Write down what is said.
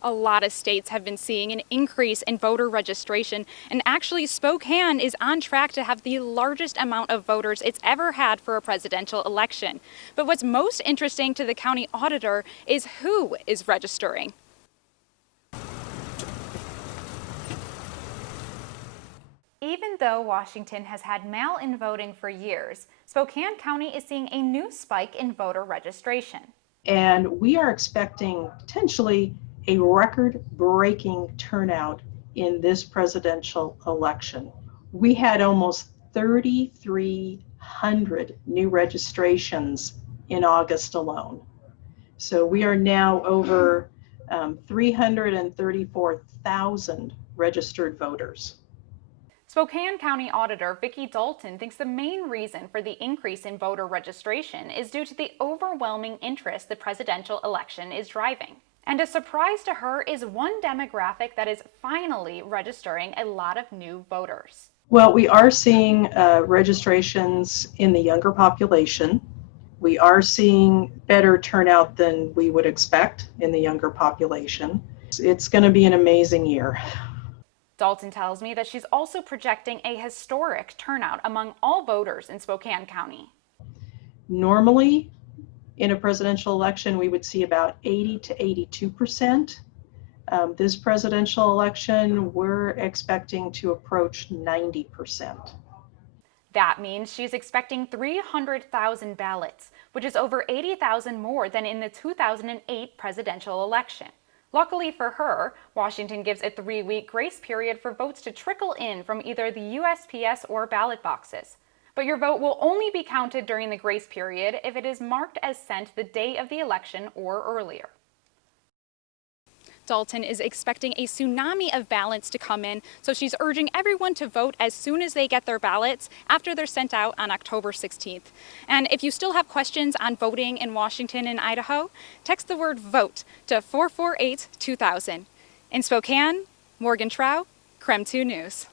A lot of states have been seeing an increase in voter registration, and actually Spokane is on track to have the largest amount of voters it's ever had for a presidential election. But what's most interesting to the county auditor is who is registering. Even though Washington has had mail-in voting for years, Spokane County is seeing a new spike in voter registration. And we are expecting potentially a record-breaking turnout in this presidential election. We had almost 3,300 new registrations in August alone. So we are now over 334,000 registered voters. Spokane County Auditor Vicki Dalton thinks the main reason for the increase in voter registration is due to the overwhelming interest the presidential election is driving. And a surprise to her is one demographic that is finally registering a lot of new voters. Well, we are seeing registrations in the younger population. We are seeing better turnout than we would expect in the younger population. It's going to be an amazing year. Dalton tells me that she's also projecting a historic turnout among all voters in Spokane County. Normally, in a presidential election, we would see about 80 to 82%. This presidential election, we're expecting to approach 90%. That means she's expecting 300,000 ballots, which is over 80,000 more than in the 2008 presidential election. Luckily for her, Washington gives a 3-week grace period for votes to trickle in from either the USPS or ballot boxes. But your vote will only be counted during the grace period if it is marked as sent the day of the election or earlier. Dalton is expecting a tsunami of ballots to come in, so she's urging everyone to vote as soon as they get their ballots after they're sent out on October 16th. And if you still have questions on voting in Washington and Idaho, text the word VOTE to 448-2000. In Spokane, Morgan Trow, KREM 2 News.